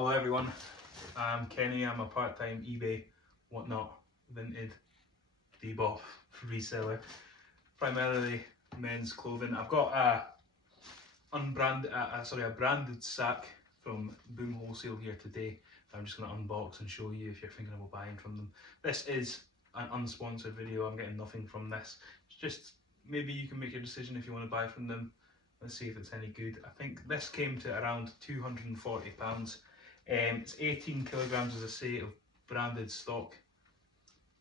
Hello everyone, I'm Kenny. I'm a part-time eBay, whatnot, vintage, debop reseller, primarily men's clothing. I've got a branded sack from Wholesale here today. I'm just going to unbox and show you if you're thinking about buying from them. This is an unsponsored video. I'm getting nothing from this. It's just maybe you can make your decision if you want to buy from them. Let's see if it's any good. I think this came to around £240. It's 18 kilograms, as I say, of branded stock.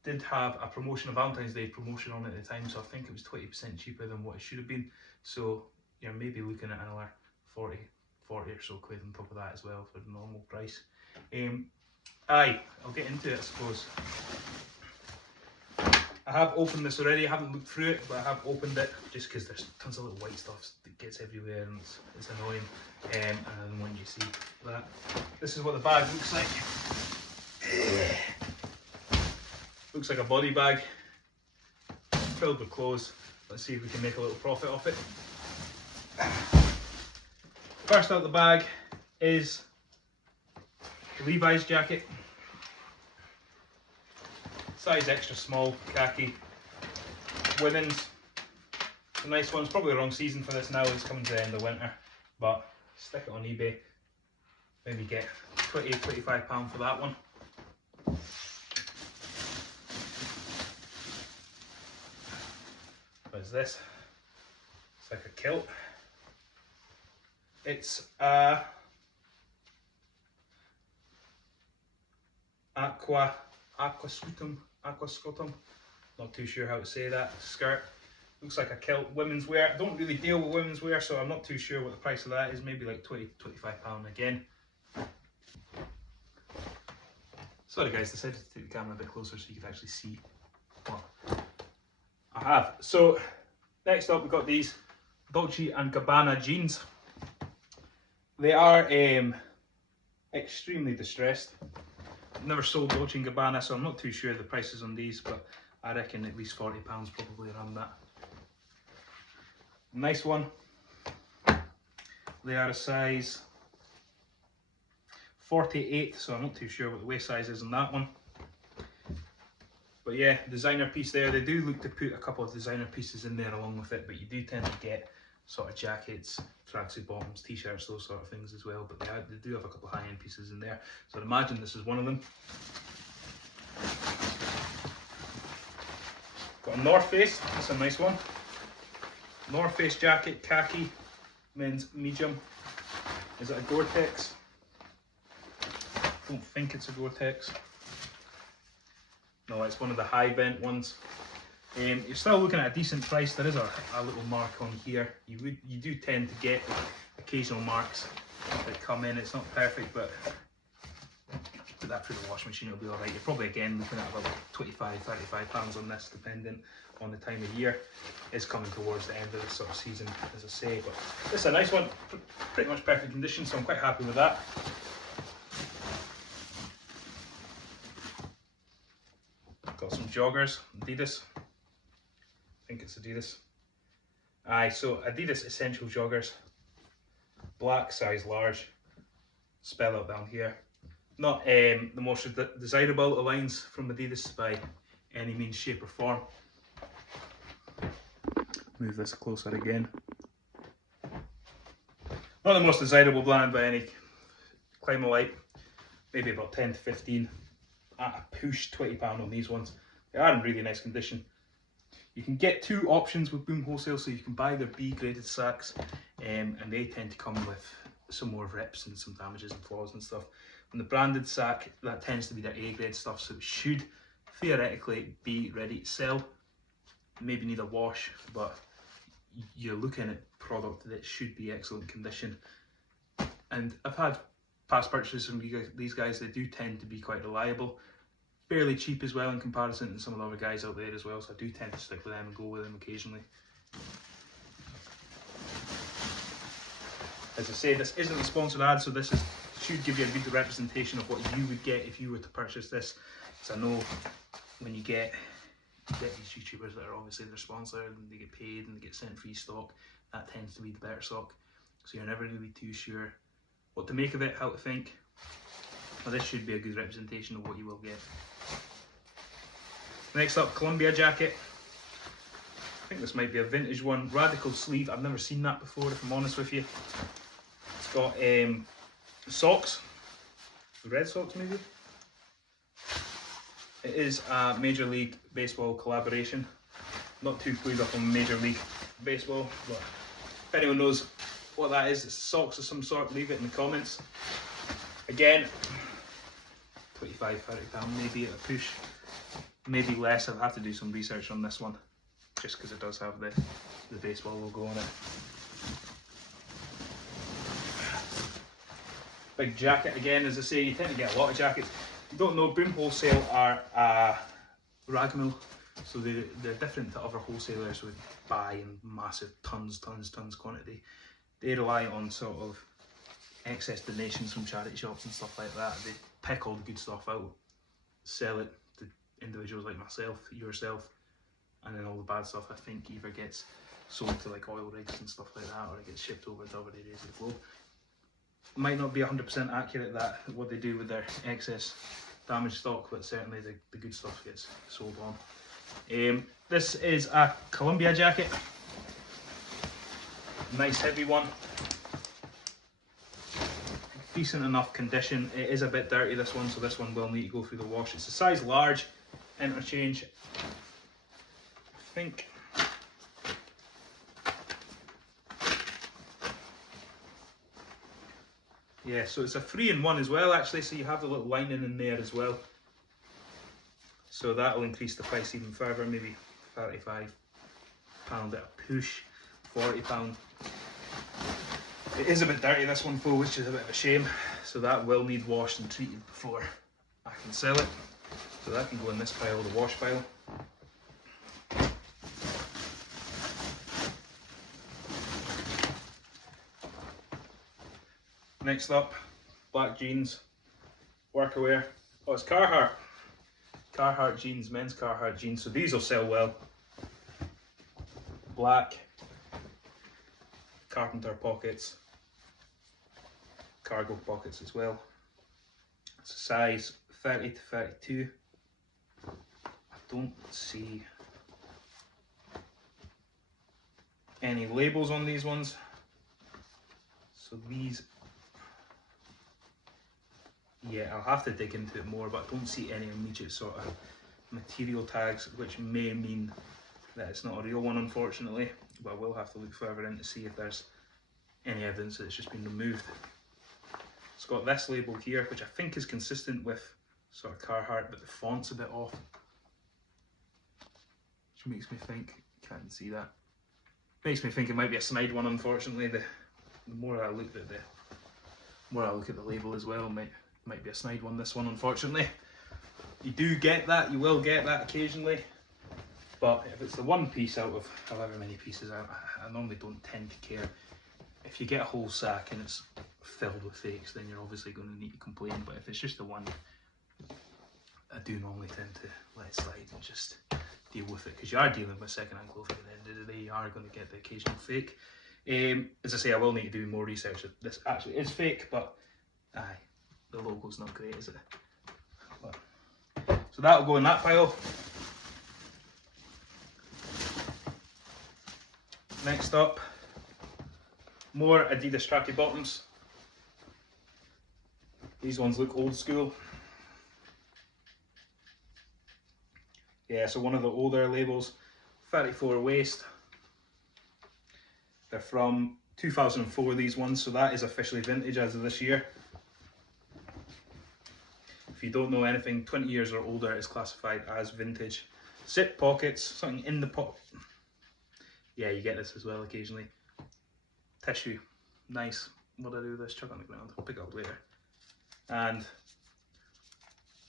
Did have a promotion, a Valentine's Day promotion on it at the time, so I think it was 20% cheaper than what it should have been. So you're maybe looking at another 40 or so quid on top of that as well for the normal price. I'll get into it, I suppose. I have opened this already. I haven't looked through it, but I have opened it just because there's tons of little white stuff that gets everywhere and it's annoying. And I don't want you to see that. This is what the bag looks like. Looks like a body bag filled with clothes. Let's see if we can make a little profit off it. First out the bag is the Levi's jacket. Size extra small, khaki, women's. A nice one. It's probably the wrong season for this now. It's coming to the end of winter, but stick it on eBay. Maybe get £20–25 for that one. What is this? It's like a kilt. It's aquascutum, not too sure how to say that, skirt. Looks like a kilt, women's wear. I don't really deal with women's wear, so I'm not too sure what the price of that is. Maybe like £20–25 again. Sorry guys, decided to take the camera a bit closer so you could actually see what I have. So next up we've got these Dolce & Gabbana jeans. They are extremely distressed. I've never sold Dolce & Gabbana, so I'm not too sure the prices on these, but I reckon at least £40, probably around that. Nice one. They are a size 48, so I'm not too sure what the waist size is on that one. But yeah, designer piece there. They do look to put a couple of designer pieces in there along with it, but you do tend to get sort of jackets, tracksuit bottoms, t-shirts, those sort of things as well. But they do have a couple of high-end pieces in there, so I'd imagine this is one of them. Got a North Face. That's a nice one. North Face jacket, khaki, men's medium. Is it a Gore-Tex? I don't think it's a Gore-Tex. No, it's one of the high vent ones. You're still looking at a decent price. There is a little mark on here. You do tend to get occasional marks that come in. It's not perfect, but put that through the washing machine, it'll be alright. You're probably again looking at about £25–35 on this, depending on the time of year. It's coming towards the end of this sort of season, as I say, but it's a nice one. Pretty much perfect condition, so I'm quite happy with that. Got some joggers, Adidas. I think it's Adidas. So Adidas Essential joggers, black, size large, spell out down here. Not the most desirable of lines from Adidas by any means, shape or form. Move this closer again. Not the most desirable brand by any climb of light. Maybe about 10 to 15. At a push, £20 on these ones. They are in really nice condition. You can get two options with Wholesale, so you can buy their B graded sacks, and they tend to come with some more rips and some damages and flaws and stuff. On the branded sack, that tends to be their A grade stuff, so it should theoretically be ready to sell. Maybe need a wash, but you're looking at product that should be excellent condition. And I've had past purchases from these guys. They do tend to be quite reliable, fairly cheap as well in comparison to some of the other guys out there as well, so I do tend to stick with them and go with them occasionally. As I say, this isn't a sponsored ad, so this should give you a good representation of what you would get if you were to purchase this. So I know when you get these YouTubers that are obviously their sponsor and they get paid and they get sent free stock, that tends to be the better stock. So you're never really too sure what to make of it, how to think. Well, this should be a good representation of what you will get. Next up, Columbia jacket. I think this might be a vintage one. Radical sleeve. I've never seen that before, if I'm honest with you. It's got socks. Red socks, maybe? It is a Major League Baseball collaboration. Not too clued up on Major League Baseball, but if anyone knows what that is, it's socks of some sort, leave it in the comments. Again, 25, 30 pound, maybe at a push, maybe less. I'll have to do some research on this one, just because it does have the baseball logo on it. Big jacket again, as I say, you tend to get a lot of jackets. If you don't know, Boom Wholesale are a rag mill, so they're different to other wholesalers who buy in massive tons quantity. They rely on sort of excess donations from charity shops and stuff like that. They pick all the good stuff out, sell it to individuals like myself, yourself, and then all the bad stuff I think either gets sold to like oil rigs and stuff like that, or it gets shipped over to other areas of the globe. Might not be 100% accurate that what they do with their excess damaged stock, but certainly the good stuff gets sold on. This is a Columbia jacket, nice heavy one, decent enough condition. It is a bit dirty, this one, so this one will need to go through the wash. It's a size large, interchange, I think. Yeah, so it's a 3-in-1 as well actually, so you have the little lining in there as well. So that will increase the price even further, maybe £35 at a push, £40. It is a bit dirty, this one, though, which is a bit of a shame. So that will need washed and treated before I can sell it. So that can go in this pile, the wash pile. Next up, black jeans, workwear. Oh, it's Carhartt. Carhartt jeans, men's Carhartt jeans. So these will sell well. Black, carpenter pockets, cargo pockets as well. It's a size 30 to 32. I don't see any labels on these ones. So these, yeah, I'll have to dig into it more, but I don't see any immediate sort of material tags, which may mean that it's not a real one, unfortunately. But I will have to look further in to see if there's any evidence that it's just been removed. It's got this label here, which I think is consistent with sort of Carhartt, but the font's a bit off, which makes me think, can't see that. Makes me think it might be a snide one, unfortunately. The more I look at the label as well, might be a snide one, this one, unfortunately. You do get that, you will get that occasionally, but if it's the one piece out of however many pieces, I normally don't tend to care. If you get a whole sack and it's filled with fakes, then you're obviously going to need to complain, but if it's just the one, I do normally tend to let it slide and just deal with it, because you are dealing with second-hand clothing at the end of the day. You are going to get the occasional fake. As I say, I will need to do more research. This actually is fake, but aye, the logo's not great, is it? But, so that'll go in that pile. Next up, more Adidas tracky bottoms. These ones look old school. Yeah, so one of the older labels, 34 waist. They're from 2004, these ones, so that is officially vintage as of this year. If you don't know anything, 20 years or older is classified as vintage. Zip pockets, something in the pocket. Yeah, you get this as well occasionally. Tissue, nice. What do I do with this? Chuck it on the ground, I'll pick it up later. And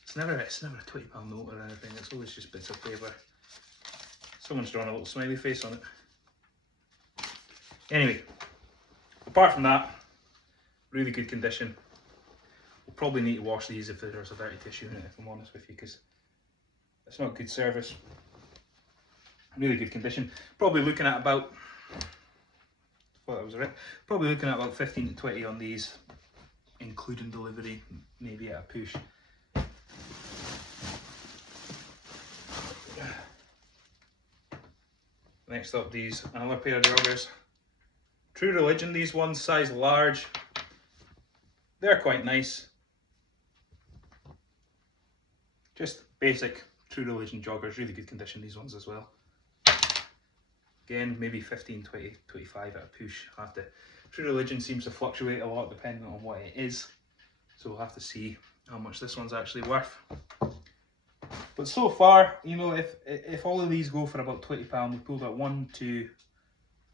it's never a £20 note or anything, it's always just bits of paper. Someone's drawn a little smiley face on it. Anyway, apart from that, really good condition. We'll probably need to wash these if there's a dirty tissue in it, if I'm honest with you, because it's not good service. Really good condition. Probably looking at about, well, that was right. Probably looking at about 15 to 20 on these including delivery, maybe at a push. Next up, these, another pair of joggers. True Religion, these ones, size large. They're quite nice. Just basic True Religion joggers, really good condition, these ones as well. Again, maybe 15, 20, 25 at a push. True Religion seems to fluctuate a lot depending on what it is. So we'll have to see how much this one's actually worth. But so far, you know, if all of these go for about £20, we pulled out 1, 2,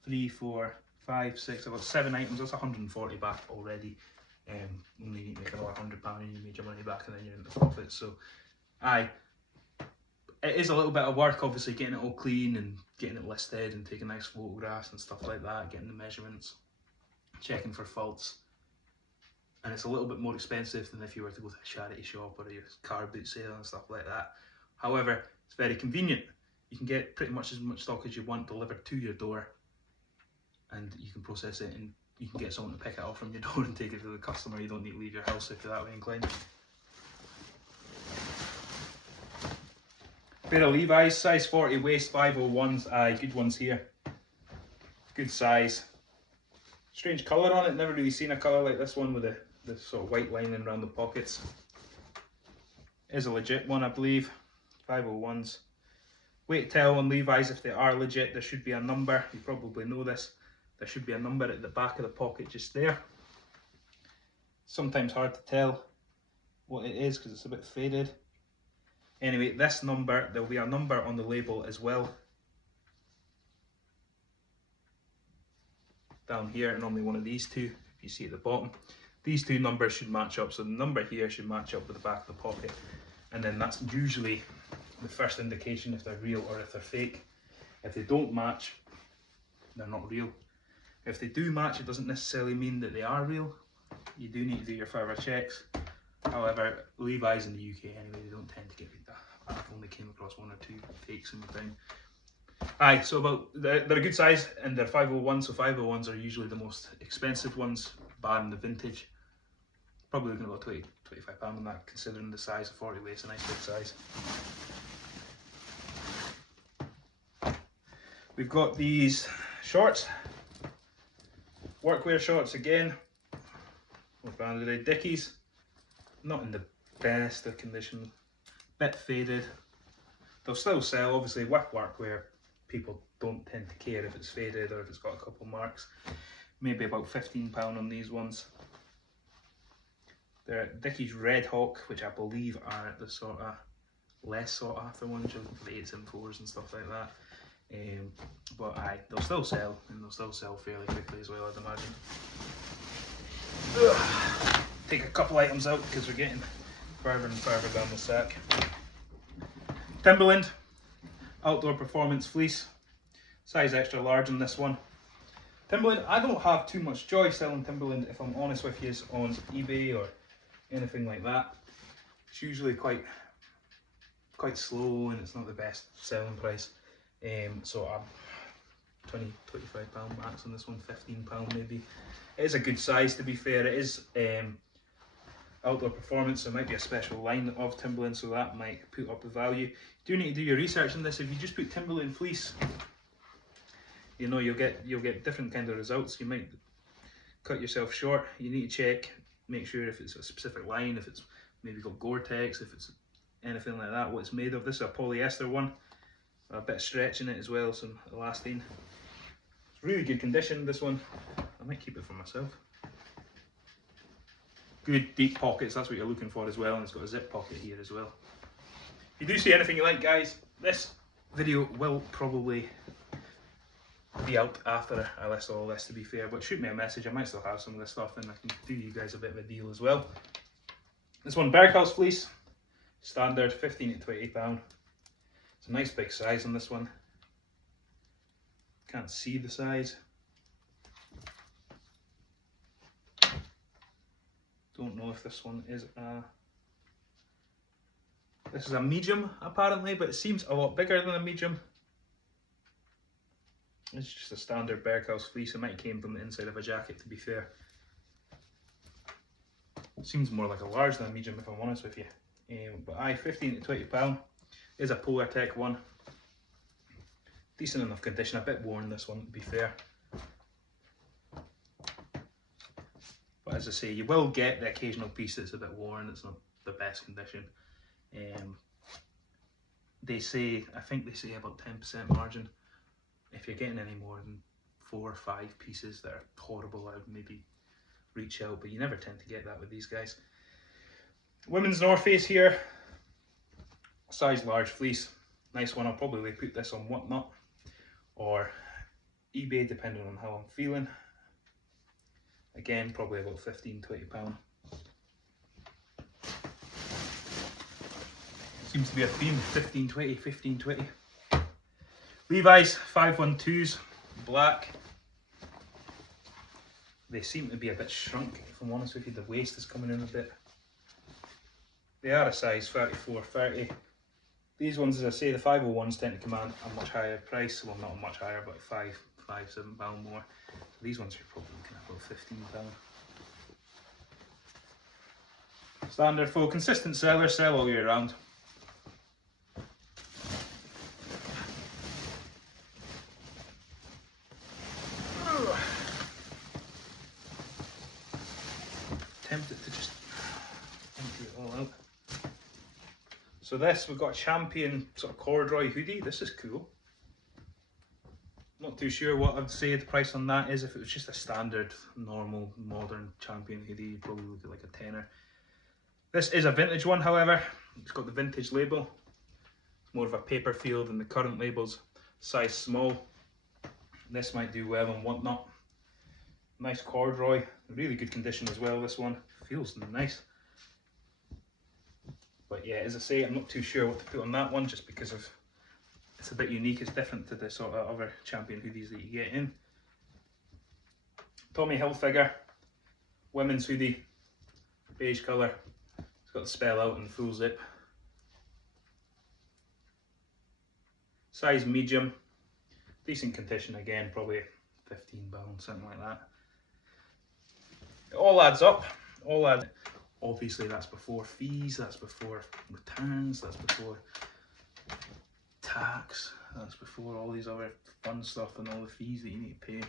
3, 4, 5, 6, about 7 items. That's 140 back already. Only need to make another £100 and you made your money back and then you're into profit. So, it is a little bit of work, obviously, getting it all clean and getting it listed and taking nice photographs and stuff like that, getting the measurements, checking for faults. And it's a little bit more expensive than if you were to go to a charity shop or your car boot sale and stuff like that. However, it's very convenient. You can get pretty much as much stock as you want delivered to your door, and you can process it and you can get someone to pick it up from your door and take it to the customer. You don't need to leave your house if you're that way inclined. Pair of Levi's, size 40 waist, 501s, good ones here. Good size. Strange colour on it, never really seen a colour like this one with the sort of white lining around the pockets. It is a legit one, I believe. 501s. Wait tell on Levi's, if they are legit, there should be a number. You probably know this. There should be a number at the back of the pocket just there. Sometimes hard to tell what it is because it's a bit faded. Anyway, this number, there'll be a number on the label as well. Down here, normally one of these two, if you see at the bottom. These two numbers should match up, so the number here should match up with the back of the pocket. And then that's usually the first indication if they're real or if they're fake. If they don't match, they're not real. If they do match, it doesn't necessarily mean that they are real. You do need to do your further checks. However, Levi's in the UK anyway, they don't tend to get that. I've only came across 1 or 2 fakes in my time. So they're a good size and they're 501, so 501s are usually the most expensive ones, barring the vintage. Probably looking at about £20, £25 on that, considering the size of 40 waist, a nice big size. We've got these shorts, workwear shorts again. What brand are they? Dickies. Not in the best of condition, bit faded. They'll still sell, obviously, with workwear. People don't tend to care if it's faded or if it's got a couple marks. Maybe about £15 on these ones. They're Dickies Red Hawk, which I believe are the sort of less sought after ones, you're looking for the 8s and 4s and stuff like that. But they'll still sell, and they'll still sell fairly quickly as well, I'd imagine. Take a couple items out because we're getting further and further down the sack. Timberland Outdoor Performance Fleece, size extra large on this one. Timberland, I don't have too much joy selling Timberland, if I'm honest with you, on eBay or anything like that. It's usually quite slow and it's not the best selling price. So I'm £20, £25 max on this one, £15 maybe. It is a good size, to be fair. It is outdoor performance, so it might be a special line of Timberland, so that might put up the value. You do need to do your research on this. If you just put Timberland fleece, you know, you'll get different kind of results. You might cut yourself short. You need to check, make sure if it's a specific line, if it's maybe got Gore-Tex, if it's anything like that, what it's made of. This is a polyester one, a bit of stretch in it as well, some elastane. It's really good condition, this one. I might keep it for myself. Good deep pockets, that's what you're looking for as well, and it's got a zip pocket here as well. If you do see anything you like, guys, this video will probably be out after I list all this, to be fair, but shoot me a message. I might still have some of this stuff and I can do you guys a bit of a deal as well. This one, Berghaus fleece, standard, £15 to £20. It's a nice big size on this one. Can't see the size. Don't know if this one is this is a medium apparently, but it seems a lot bigger than a medium. It's just a standard Berghaus fleece. It might have came from the inside of a jacket, to be fair. seems more like a large than a medium if I'm honest with you. But aye, 15 to 20 pound. Is a Polar Tech one. Decent enough condition, a bit worn this one to be fair. But as I say, you will get the occasional piece that's a bit worn, it's not the best condition. They say, I think they say about 10% margin. If you're getting any more than 4 or 5 pieces that are horrible, I would maybe reach out, but you never tend to get that with these guys. Women's North Face here, size large fleece, nice one. I'll probably put this on Whatnot or eBay depending on how I'm feeling. Again, probably about 15-20 pound. Seems to be a theme, 15-20, 15-20. Levi's 512s, black. They seem to be a bit shrunk, if I'm honest with you. The waist is coming in a bit. They are a size 34-30. These ones, as I say, the 501s tend to command a much higher price. Well, not much higher, but £7 more. These ones you're probably looking at about £15. Standard full consistent seller, sell all year round. Tempted to just empty it all out. So this, we've got a Champion sort of corduroy hoodie. This is cool. Not too sure what I'd say the price on that is. If it was just a standard, normal, modern Champion hoodie, you'd probably look at like a tenner. This is a vintage one, however. It's got the vintage label. It's more of a paper feel than the current labels. Size small. This might do well on Whatnot. Nice corduroy, really good condition as well. This one feels nice. But yeah, as I say, I'm not too sure what to put on that one just because of it's a bit unique. It's different to the sort of other Champion hoodies that you get in. Tommy Hilfiger, women's hoodie, beige colour. It's got the spell out and the full zip. Size medium, decent condition again, probably £15, something like that. It all adds up, obviously that's before fees, that's before returns, that's before tax, that's before all these other fun stuff and all the fees that you need to pay.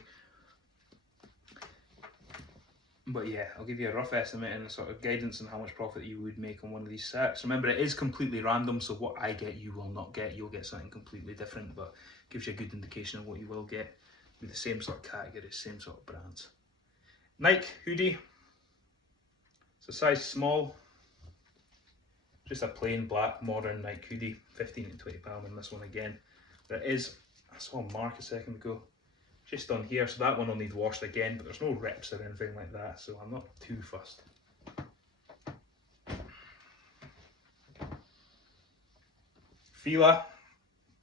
But yeah, I'll give you a rough estimate and a sort of guidance on how much profit you would make on one of these sacks. Remember, it is completely random, so what I get you will not get. You'll get something completely different, but it gives you a good indication of what you will get with the same sort of categories, same sort of brands. Nike hoodie, it's a size small, just a plain black modern Nike hoodie, £15 to £20 on this one again. There is, I saw a mark a second ago, just on here, so that one will need washed again, but there's no rips or anything like that, so I'm not too fussed. Fila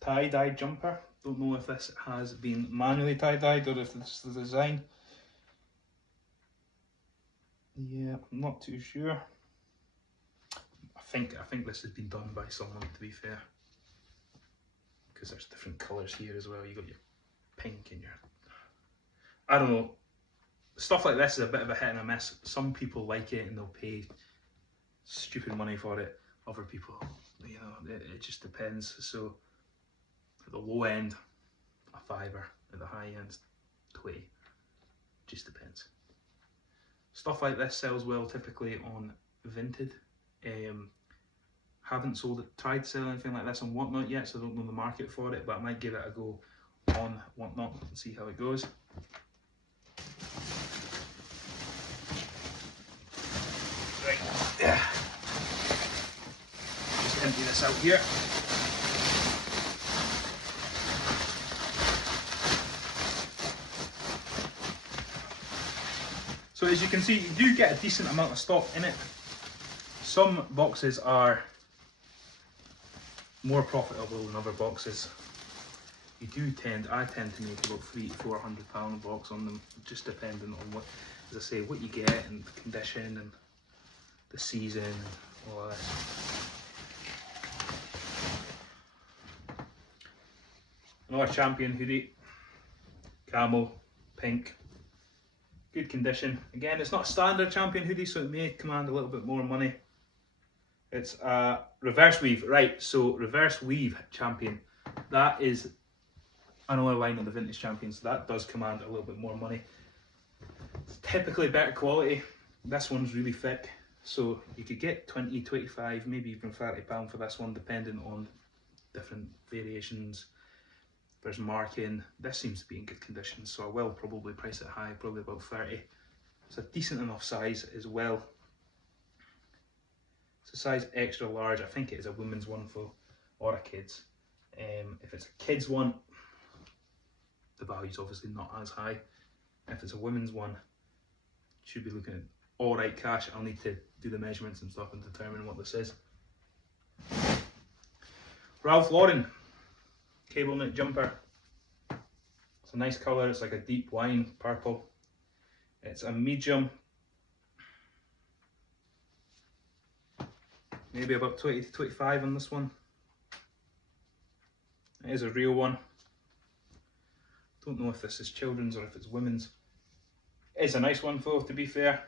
tie-dye jumper, don't know if this has been manually tie-dyed or if this is the design. Yeah, I'm not too sure. I think this has been done by someone, to be fair, because there's different colours here as well. You got your pink and your, I don't know. Stuff like this is a bit of a hit and a miss. Some people like it and they'll pay stupid money for it. Other people, you know, it just depends. So at the low end, a £5. At the high end, 20. Just depends. Stuff like this sells well typically on Vinted. Haven't tried to sell anything like this on Whatnot yet, so I don't know the market for it, but I might give it a go on Whatnot and see how it goes. Right, yeah. Just empty this out here. So as you can see, you do get a decent amount of stock in it. Some boxes are more profitable than other boxes. I tend to make about £300 to £400 a box on them, just depending on what, as I say, what you get and the condition and the season and all that. Another Champion hoodie, camel, pink. good condition. Again, it's not a standard champion hoodie, so it may command a little bit more money. It's a reverse weave, right? So reverse weave champion, that is another line of the vintage champions. So that does command a little bit more money. It's typically better quality. This one's really thick, so you could get 20, 25, maybe even £30 for this one, depending on different variations. There's marking. This seems to be in good condition, so I will probably price it high, probably about 30. It's a decent enough size as well. It's a size extra large. I think it is a women's one for or a kid's. If it's a kid's one, the value's obviously not as high. If it's a women's one, should be looking at alright cash. I'll need to do the measurements and stuff and determine what this is. Ralph Lauren cable knit jumper. It's a nice colour. It's like a deep wine purple. It's a medium. Maybe about 20 to 25 on this one. It is a real one. Don't know if this is children's or if it's women's. It's a nice one though, to be fair.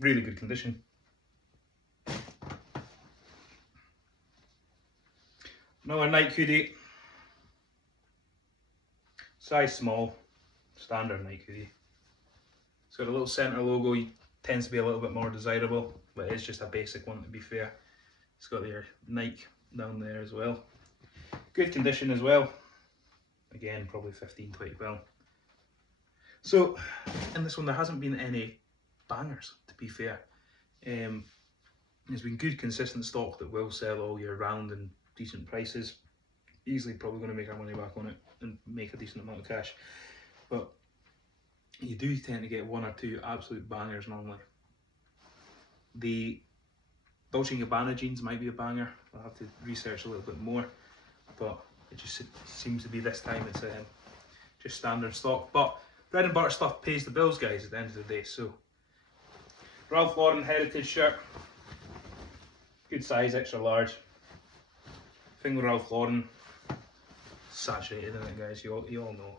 Really good condition. Another Nike hoodie. Size small, standard Nike hoodie. It's got a little centre logo, it tends to be a little bit more desirable, but it's just a basic one to be fair. It's got your Nike down there as well. Good condition as well. Again, probably 15, 20 pound. So, in this one there hasn't been any bangers, to be fair. There's been good consistent stock that will sell all year round and decent prices. Easily probably going to make our money back on it and make a decent amount of cash. But you do tend to get one or two absolute bangers normally. The Dolce & Gabbana jeans might be a banger. I'll have to research a little bit more, but it just seems to be this time it's just standard stock. But bread and butter stuff pays the bills, guys, at the end of the day. So Ralph Lauren heritage shirt, good size, extra large. Thing with Ralph Lauren, saturated in it, guys. You all know.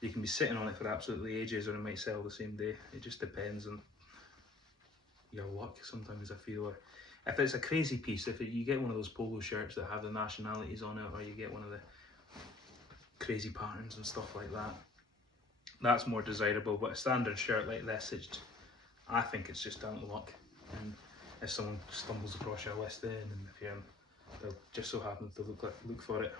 You can be sitting on it for absolutely ages, or it might sell the same day. It just depends on your luck. Sometimes I feel, if it's a crazy piece, you get one of those polo shirts that have the nationalities on it, or you get one of the crazy patterns and stuff like that, that's more desirable. But a standard shirt like this, I think it's just down to luck. And if someone stumbles across your listing, and if they'll just so happen to look for it.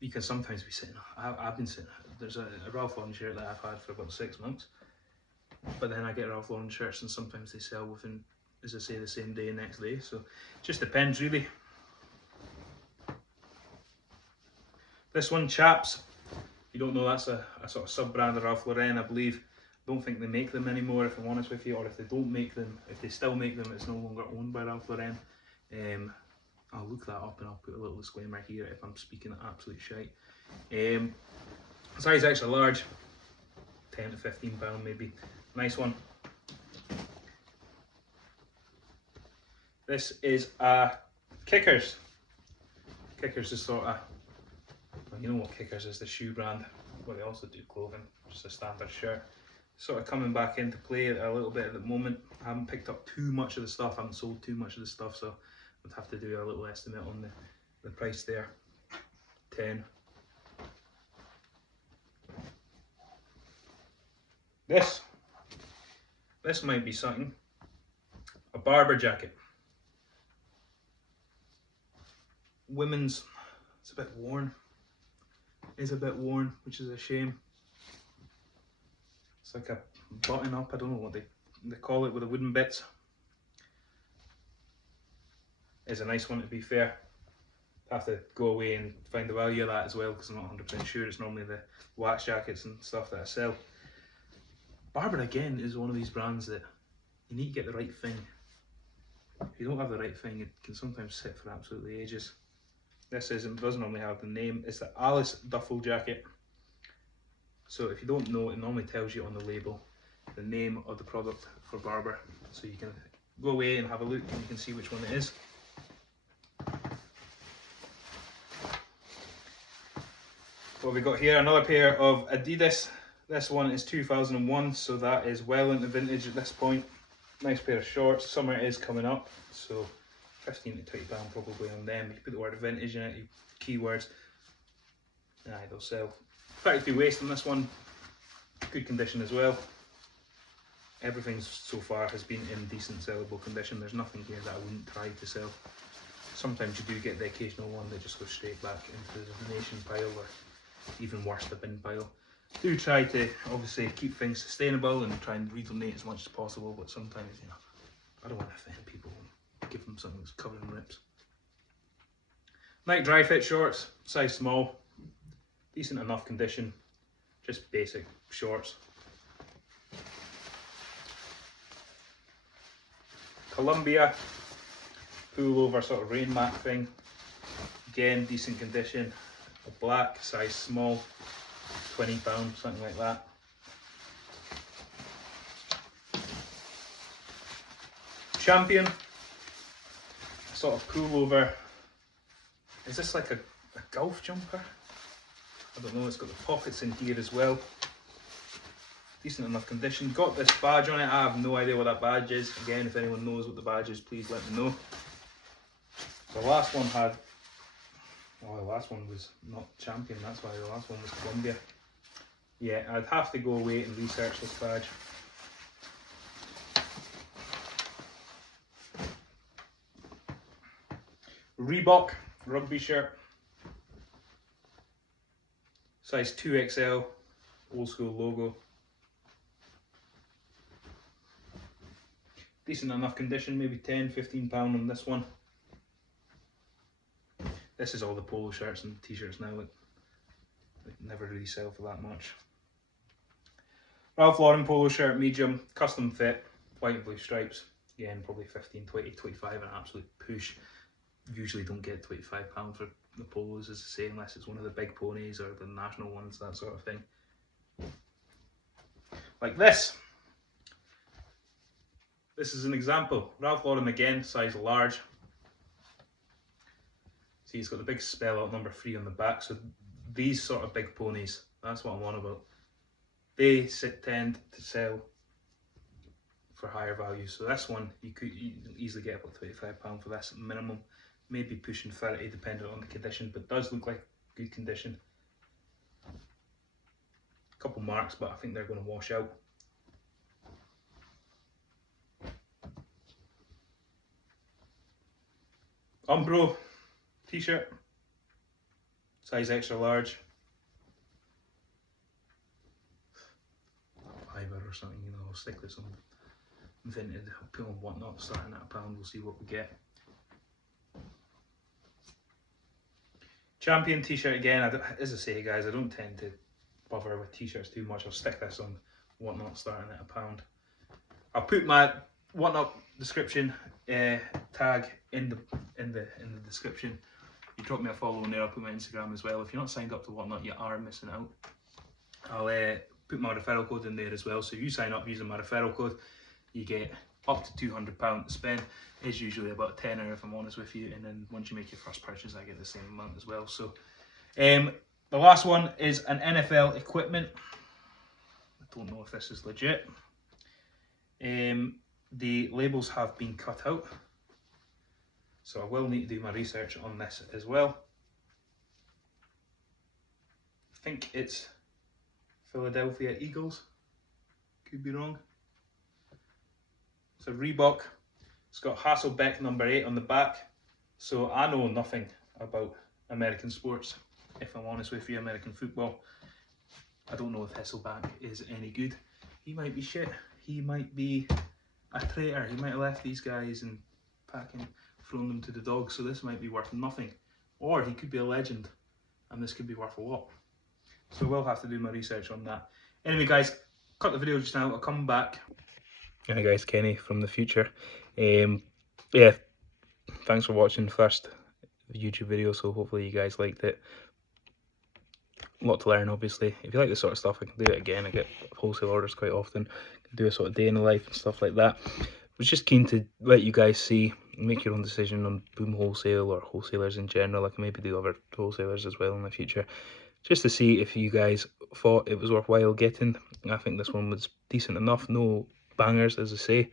You can sometimes be sitting, I've been sitting, there's a Ralph Lauren shirt that I've had for about 6 months, but then I get Ralph Lauren shirts and sometimes they sell within, as I say, the same day, next day, so it just depends really. This one, Chaps, you don't know, that's a sort of sub-brand of Ralph Lauren, I believe. I don't think they make them anymore, if I'm honest with you, or if they don't make them, if they still make them, it's no longer owned by Ralph Lauren. I'll look that up and I'll put a little disclaimer here if I'm speaking absolute shite. Size extra large, 10 to 15 pound maybe. Nice one. This is Kickers. Kickers is sort of, well, you know what Kickers is, the shoe brand. Well, they also do clothing, just a standard shirt. Sort of coming back into play a little bit at the moment. I haven't picked up too much of the stuff, I haven't sold too much of the stuff, so I'd have to do a little estimate on the price there. 10. This might be something. A Barber jacket. Women's, it's a bit worn. It's a bit worn, which is a shame. It's like a button up, I don't know what they call it, with the wooden bits. It's a nice one, to be fair. I have to go away and find the value of that as well, because I'm not 100% sure. It's normally the wax jackets and stuff that I sell. Barber, again, is one of these brands that you need to get the right thing. If you don't have the right thing, it can sometimes sit for absolutely ages. This doesn't normally have the name. It's the Alice duffel jacket. So if you don't know, it normally tells you on the label the name of the product for Barber. So you can go away and have a look and you can see which one it is. What we got here, another pair of Adidas. This one is 2001, so that is well into vintage at this point. Nice pair of shorts. Summer is coming up, so 15 to £20 probably on them. You put the word vintage in it, keywords, and they'll sell. 33 waist on this one, good condition as well. Everything so far has been in decent sellable condition. There's nothing here that I wouldn't try to sell. Sometimes you do get the occasional one that just goes straight back into the donation pile, or even worse, the bin pile. Do try to obviously keep things sustainable and try and redonate as much as possible, but sometimes, you know, I don't want to offend people and give them something that's covered in rips. Nike dry fit shorts, size small, decent enough condition, just basic shorts. Columbia pullover sort of rain mat thing, again decent condition, a black, size small, £20, something like that. Champion, sort of pullover. Is this like a golf jumper? I don't know, it's got the pockets in here as well. Decent enough condition. Got this badge on it. I have no idea what that badge is. Again, if anyone knows what the badge is, please let me know. The last one had, oh, the last one was not Champion, that's why the last one was Columbia. Yeah, I'd have to go away and research this badge. Reebok rugby shirt, size 2XL, old school logo. Decent enough condition, maybe £10–15 on this one. This is all the polo shirts and t-shirts now, like never really sell for that much. Ralph Lauren polo shirt, medium, custom fit, white and blue stripes. Again, probably 15, 20, 25, an absolute push. Usually don't get £25 for the polos, as I say, unless it's one of the big ponies or the national ones, that sort of thing. Like this. This is an example. Ralph Lauren again, size large. See, it's got the big spell out number 3 on the back. So these sort of big ponies, that's what I'm on about. They tend to sell for higher value. So this one, you could easily get about £25 for this minimum. Maybe pushing 30 depending on the condition, but does look like good condition. A couple marks, but I think they're going to wash out. Umbro t-shirt, size extra large, fiver or something, you know. I'll stick this on Vinted, I'll put on Whatnot starting at £1, we'll see what we get. Champion t-shirt again, as I say guys, I don't tend to bother with t-shirts too much. I'll stick this on Whatnot starting at £1. I'll put my Whatnot description tag in the description. You drop me a follow on there, I'll put my Instagram as well. If you're not signed up to Whatnot, you are missing out. I'll put my referral code in there as well. So if you sign up using my referral code, you get up to £200 to spend. It's usually about a tenner if I'm honest with you, and then once you make your first purchase I get the same amount as well. So the last one is an NFL equipment. I don't know if this is legit. The labels have been cut out, so I will need to do my research on this as well. I think it's Philadelphia Eagles, could be wrong. It's a Reebok. It's got Hasselbeck number 8 on the back. So I know nothing about American sports, if I'm honest with you, American football. I don't know if Hasselbeck is any good. He might be shit. He might be a traitor. He might have left these guys and thrown them to the dogs. So this might be worth nothing. Or he could be a legend and this could be worth a lot. So we'll have to do my research on that. Anyway guys, cut the video just now. I'll come back. Hi guys, Kenny from the future. Yeah, thanks for watching first YouTube video, so hopefully you guys liked it. A lot to learn obviously. If you like this sort of stuff, I can do it again. I get wholesale orders quite often. I can do a sort of day in the life and stuff like that. I was just keen to let you guys see, make your own decision on Boom Wholesale or wholesalers in general. I can maybe do other wholesalers as well in the future. just to see if you guys thought it was worthwhile getting. I think this one was decent enough, no bangers as I say,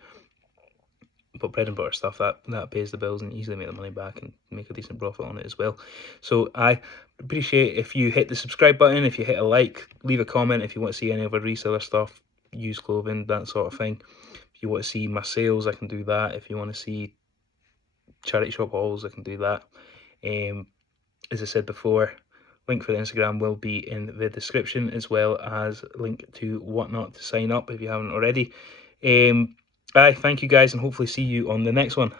but bread and butter stuff that pays the bills and easily make the money back and make a decent profit on it as well. So I appreciate if you hit the subscribe button, if you hit a like, leave a comment if you want to see any of our reseller stuff, used clothing, that sort of thing. If you want to see my sales, I can do that. If you want to see charity shop hauls, I can do that. As I said before, link for the Instagram will be in the description, as well as link to Whatnot to sign up if you haven't already. Thank you guys, and hopefully see you on the next one.